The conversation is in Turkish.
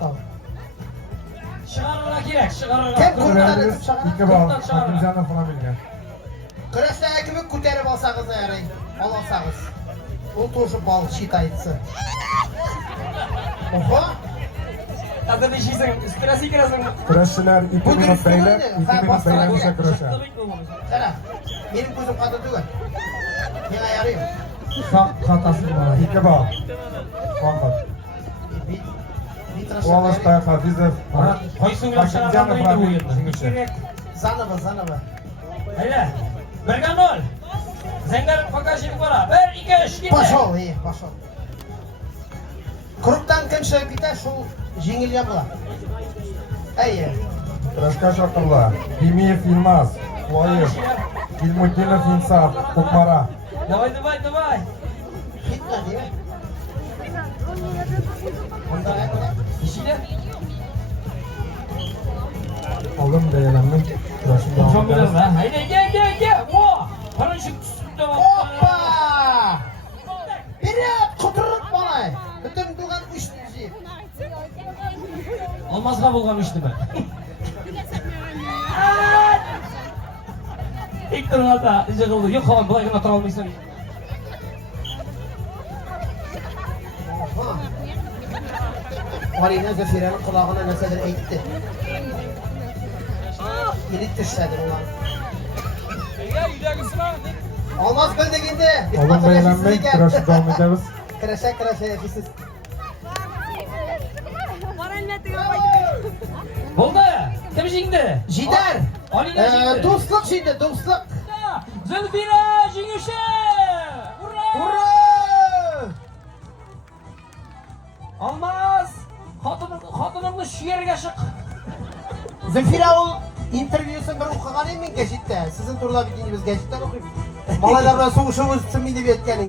atalım. Çıkarırlar gerek, çıkarırlar. Kim kurtar Verdiğiniz edip çıkarır? 2 bal. Kurtar çıkarır. Hakimcan'la falan bilgen. Kıraçta kimi ko'tarib olsangiz yarayın. Olsangiz. O to'shib bal shitaytsi. Oho. Tadı bir şeysin, stresi girersin. Kurashchilar 2 Bu minut dürüst beylab, bo'ldi. 2 Ha, minut boshqa beylansa bo'lgan. kurashadi. Qara. Mening ko'zim qadrdimi? Men ayarayım. Xatası var. 2 bal. Vaqt. Oğluşta Hafizov. Qaysi ular Hakimcan'la chiqargan falan bu bilgen. yerda. Zanaba. Hayla. Birga nol. Zangar pokashini ko'ra. 1 2 3 git. Pashol, pashol. Grupdan kim chiqib ketsa, shu yengilgan bo'ladi. Ayy. Kurashga chaqirlar. Bimiyev Yilmaz. Loyev. Ilmuddinov Insaf. Ko'kmara. Давай. Ketmadi. Bunda aytdi. İşine. Oldum beyalanmay. Kurashim davom Çok güzel etamiz. lan. Haydi gel. Wo. Paraşüt üstünde var. Hoppa! Beriyat, quturib bolay. Butun dugan ushtizi. Olmazga bulgamıştı ben. İlk durumda yıkıldı. Yok oğlum buraya kadar almışsın. Marina Zafira'nın kulağına nesadir aytdi. Yedik tashladi ular. Olmaz gol deganda. Oldum beyalanmay. Kurashib davom etamiz. Kirasha deysiz. Oldu. Kim şimdi? Jidar. Alina şimdi. Do'stlik jidi, do'stlik. Zulfira Jinguşe. Hurra. Hurra! Olmaz. Xotinimni shu yerga shiq. Zafira ul intervyusini bir o'qigan men gazitda. Sizin turlar bitingiz gazitdan o'qiysiz. Bolalar bilan so'ngishib o'tsin deb aytganing.